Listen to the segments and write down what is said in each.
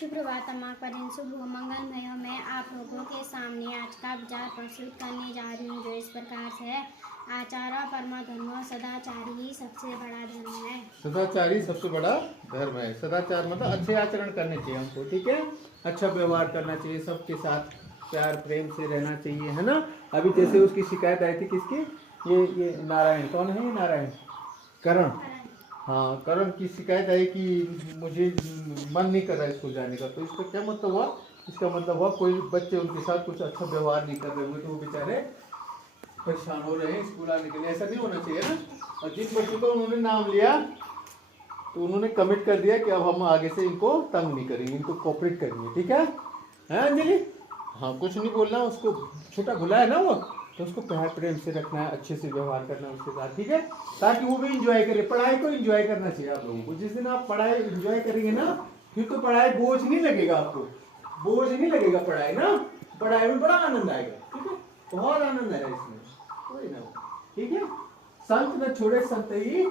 सुप्रभात अम्मा परिन शुभ मंगलमयों में आप लोगों के सामने आज का विचार प्रस्तुत करने जा रही हूँ, जो इस प्रकार से है। आचार्य परम धर्मो सदाचारी ही सबसे बड़ा धर्म है। सदाचारी सबसे बड़ा धर्म है। सदाचार मतलब अच्छे आचरण करने चाहिए हमको, ठीक है। अच्छा व्यवहार करना चाहिए, सबके साथ प्यार प्रेम से रहना चाहिए, है ना। अभी जैसे उसकी शिकायत आई थी किसकी, ये नारायण, कौन है ये नारायण, करण। हाँ, करण की शिकायत आई कि मुझे मन नहीं कर रहा है स्कूल जाने का। तो इसका क्या मतलब हुआ, इसका मतलब हुआ कोई बच्चे उनके साथ कुछ अच्छा व्यवहार नहीं कर रहे होंगे, तो वो बेचारे परेशान हो रहे हैं स्कूल आने के लिए। ऐसा नहीं होना चाहिए ना। और जिस बच्चे को उन्होंने नाम लिया तो उन्होंने कमिट कर दिया कि अब हम आगे से इनको तंग नहीं करेंगे, इनको कोऑपरेट करेंगे, ठीक है अंजलि। हाँ, कुछ नहीं बोलना, उसको छोटा भुला है ना वो, तो उसको प्यार प्रेम से रखना है, अच्छे से व्यवहार करना है उसके साथ, ठीक है, ताकि वो भी इंजॉय करे। पढ़ाई को इंजॉय करना चाहिए आप लोगों को। जिस दिन आप पढ़ाई इंजॉय करेंगे ना, फिर तो पढ़ाई बोझ नहीं लगेगा आपको, बोझ नहीं लगेगा पढ़ाई ना। पढ़ाई में बड़ा आनंद आएगा, ठीक है, बहुत आनंद आएगा इसमें, कोई ना, ठीक है। संत न छोड़े संत ही,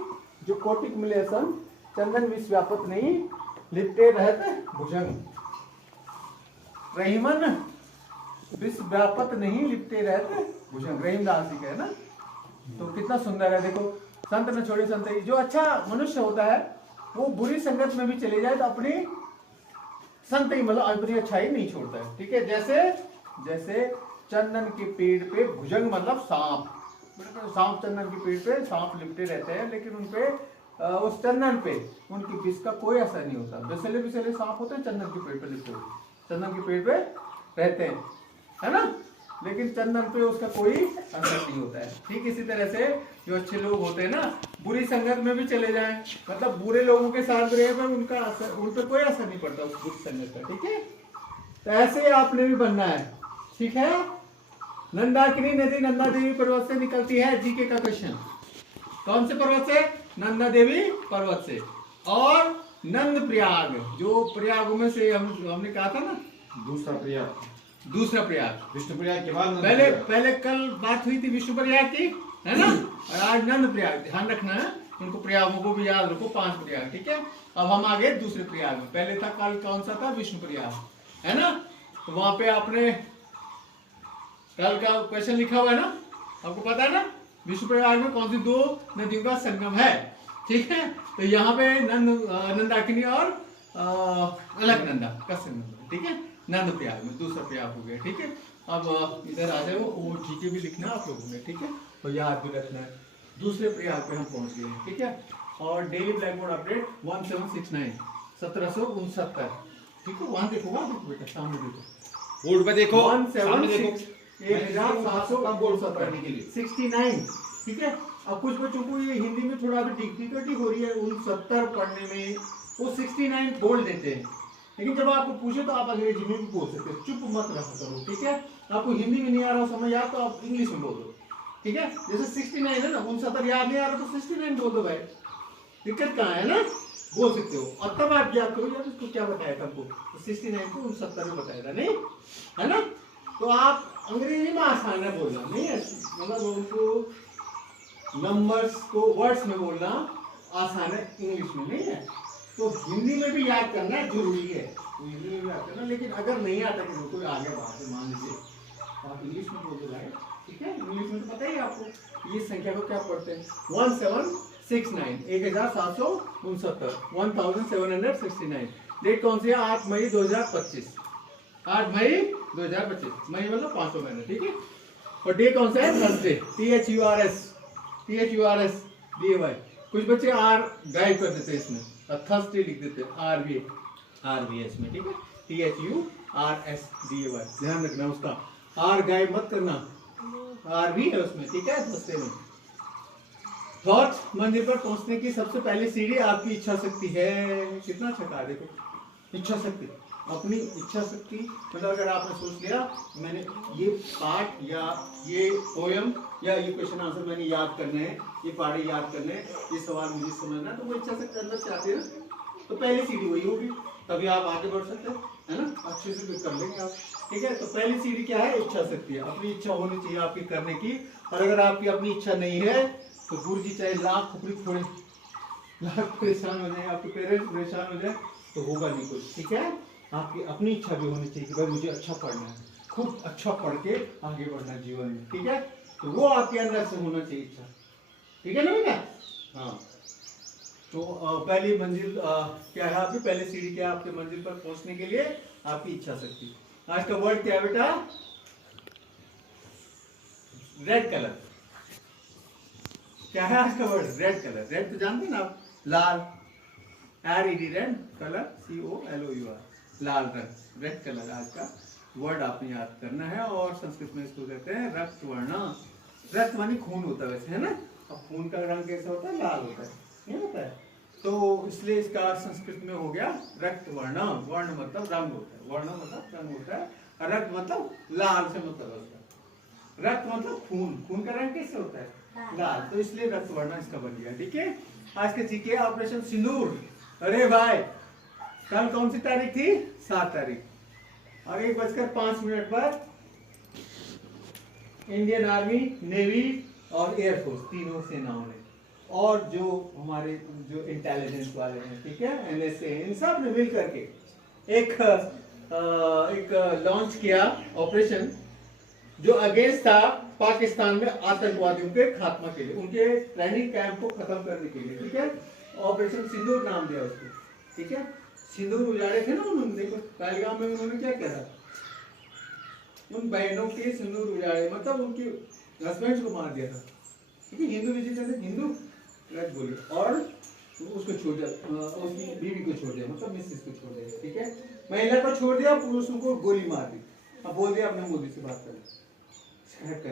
जो कोटिक मिले संत, चंदन विष व्यापत नहीं, लिपटे रहते भुजंग। रहीमन विष व्यापत नहीं, लिपटे रहते भुजंग, रहीमदास जी का है ना। तो कितना सुंदर है, देखो। संत न छोड़े संत ही, जो अच्छा मनुष्य होता है वो बुरी संगत में भी चले जाए तो अपनी संत ही मतलब अपनी अच्छाई नहीं छोड़ता है, ठीक है। जैसे चंदन के पेड़ पे भुजंग मतलब सांप, सांप चंदन के पेड़ पे सांप लिपटे रहते हैं, लेकिन उनपे उस चंदन पे उनकी विष का कोई असर नहीं होता। विषैले विषैले सांप होते हैं चंदन के पेड़ पे लिपटे हुए, चंदन के पेड़ पे रहते हैं, है ना, लेकिन चंदन पे उसका कोई असर नहीं होता है। ठीक इसी तरह से जो अच्छे लोग होते हैं ना, बुरी संगत में भी चले जाएं, मतलब बुरे लोगों के साथ रहे पर उनका असर, उन पर कोई असर नहीं पड़ता उस बुरी संगत का, ठीक है। तो ऐसे आपने भी बनना है, ठीक है। नंदाकिनी नदी नंदा देवी पर्वत से निकलती है, जीके का क्वेश्चन। कौन से पर्वत से? नंदा देवी पर्वत से। और नंद प्रयाग, जो प्रयाग में से हमने कहा था ना, दूसरा प्रयाग विष्णु प्रयाग के बाद पहले कल बात हुई थी विष्णु प्रयाग की, है ना, और आज नंद प्रयाग। ध्यान रखना है, इनको प्रयागों को भी याद रखो, 5 प्रयाग, ठीक है। अब हम आगे दूसरे प्रयाग में। पहले था कल कौन सा था, विष्णु प्रयाग, है ना। तो वहां पे आपने कल का क्वेश्चन लिखा हुआ है ना, आपको पता है ना विष्णु प्रयाग में कौन सी 2 नदियों का संगम है, ठीक है। तो यहाँ पे नंदाकिनी और अलकनंदा का संगम, ठीक है, नंद प्रयाग में। दूसरा प्रयाग हो गया, ठीक है। अब इधर आ जाओ, वो जीके भी लिखना आप लोगों ने, ठीक है, तो याद भी रखना है। दूसरे प्रयाग पे हम पहुंच गए हैं, ठीक है। और डेली ब्लैक बोर्ड अपडेट 1769 1769, ठीक है। वहां देखो, वहां देखो बेटा, सामने देखो, बोर्ड पे देखो, 1769, ठीक है। अब कुछ बच्चों को ये हिंदी में थोड़ा भी डिफिकल्टी हो रही है 69 पढ़ने में, वो 69 बोल देते हैं, लेकिन जब आपको पूछे तो आप अंग्रेजी में भी बोल सकते हो, चुप मत रहा करो, ठीक है। आपको हिंदी में नहीं आ रहा समझ आ तो आप इंग्लिश में बोल दो, ठीक है। जैसे 69 है ना, 69 याद नहीं आ रहा तो 69 बोल दो भाई, दिक्कत कहाँ है ना, बोल सकते हो। और तब आप याद करो यार इसको क्या बताया था हमको, तो 69 को 69 में बताया था, नहीं है ना। तो आप अंग्रेजी में आसान है बोलना, नहीं है, मतलब उनको नंबर्स को वर्ड्स में बोलना आसान है, इंग्लिश में नहीं है। तो हिंदी में भी याद करना जरूरी है, तो हिंदी में भी याद करना, लेकिन अगर नहीं आता कि कोई आगे बात है मान लीजिए, आप इंग्लिश में बोल दो भाई, ठीक है। इंग्लिश में तो पता ही है आपको ये संख्या को क्या पढ़ते हैं, 1769 1769 1769। डेट कौन सी है, 8 मई 2025, 8 मई 2025, मई मतलब 500 महीने, ठीक है। और डे कौन सा है, थर्सडे, THURS DAY। कुछ बच्चे आर गायब कर देते हैं इसमें, थर्सडे लिख देते हैं, RVS में, ठीक है, THURS DAY, ध्यान रखना उसका, आर गायब मत करना, RV है उसमें, ठीक है, थर्सडे में। थॉट मंदिर पर पहुंचने की सबसे पहली सीढ़ी आपकी इच्छा शक्ति है। कितना अच्छा कहा, देखो, इच्छा शक्ति, अपनी इच्छा शक्ति। मतलब अगर आपने सोच लिया मैंने ये पाठ या ये पोयम या ये क्वेश्चन आंसर मैंने याद करने हैं, ये पाठे याद करने हैं, ये सवाल मुझे समझना, तो वो इच्छा शक्ति अंदर से आती है ना, तो पहली सीढ़ी वही होगी, तभी आप आगे बढ़ सकते हैं, है ना, अच्छे से कर लेंगे आप, ठीक है। तो पहली सीढ़ी क्या है, इच्छा शक्ति है, अपनी इच्छा होनी चाहिए आपकी करने की। और अगर आपकी अपनी इच्छा नहीं है तो गुरु जी चाहे लाख थोड़े लाख परेशान हो जाए, आपके पेरेंट्स परेशान हो जाए, तो होगा नहीं कुछ, ठीक है। आपकी अपनी इच्छा भी होनी चाहिए कि भाई मुझे अच्छा पढ़ना है, खूब अच्छा पढ़ के आगे बढ़ना है जीवन में, ठीक है। तो वो आपके अंदर से होना चाहिए इच्छा, ठीक है ना बेटा। हाँ, तो पहली मंजिल क्या है आपकी, पहली सीढ़ी क्या है आपके मंजिल पर पहुंचने के लिए, आपकी इच्छा शक्ति। आज का वर्ड क्या है बेटा, रेड कलर। क्या है आज का वर्ड, रेड कलर। रेड तो जानते हैं ना आप, लाल, RED, रेड कलर, COLOUR, लाल रंग, रेड कलर आज का वर्ड आपने याद करना है। और संस्कृत में इसको कहते हैं रक्तवर्ण। रक्त मानी खून होता है वैसे, है ना। अब खून का रंग कैसा होता है, लाल होता है, ये होता है। तो इसलिए इसका संस्कृत में हो गया रक्तवर्ण। वर्ण मतलब रंग होता है, वर्ण मतलब रंग होता है, और रक्त मतलब लाल से मतलब होता है। रक्त मतलब खून, खून का रंग कैसे होता है, लाल। तो इसलिए रक्तवर्ण इसका बन गया, ठीक है। आज के जीके ऑपरेशन सिंदूर। अरे भाई, कल कौन सी तारीख थी, 7 तारीख, और 1:05 पर इंडियन आर्मी, नेवी और एयरफोर्स, तीनों सेनाओं ने, और जो हमारे जो इंटेलिजेंस वाले हैं, ठीक है, NSA, इन सब ने मिल करके एक लॉन्च किया ऑपरेशन, जो अगेंस्ट था पाकिस्तान में आतंकवादियों के खात्मा के लिए, उनके ट्रेनिंग कैंप को खत्म करने के लिए, ठीक है। ऑपरेशन सिंदूर नाम दिया उसको, ठीक है। सिंदूर उजाड़े थे ना उन्होंने, देखो पहलगाम में उन्होंने क्या किया, उन बहनों के सिंदूर उजाड़े, मतलब उनके हस्बैंड को मार दिया था, ठीक है। हिंदू विजिटर, हिंदू गलत बोली, और उसको छोड़ दिया, उसकी बीवी को छोड़ दिया, मतलब मिसेस को छोड़ दिया, ठीक है। महिला को छोड़ दिया, पुरुषों को गोली मार दी। अब बोल दिया अपने मोदी से बात करें।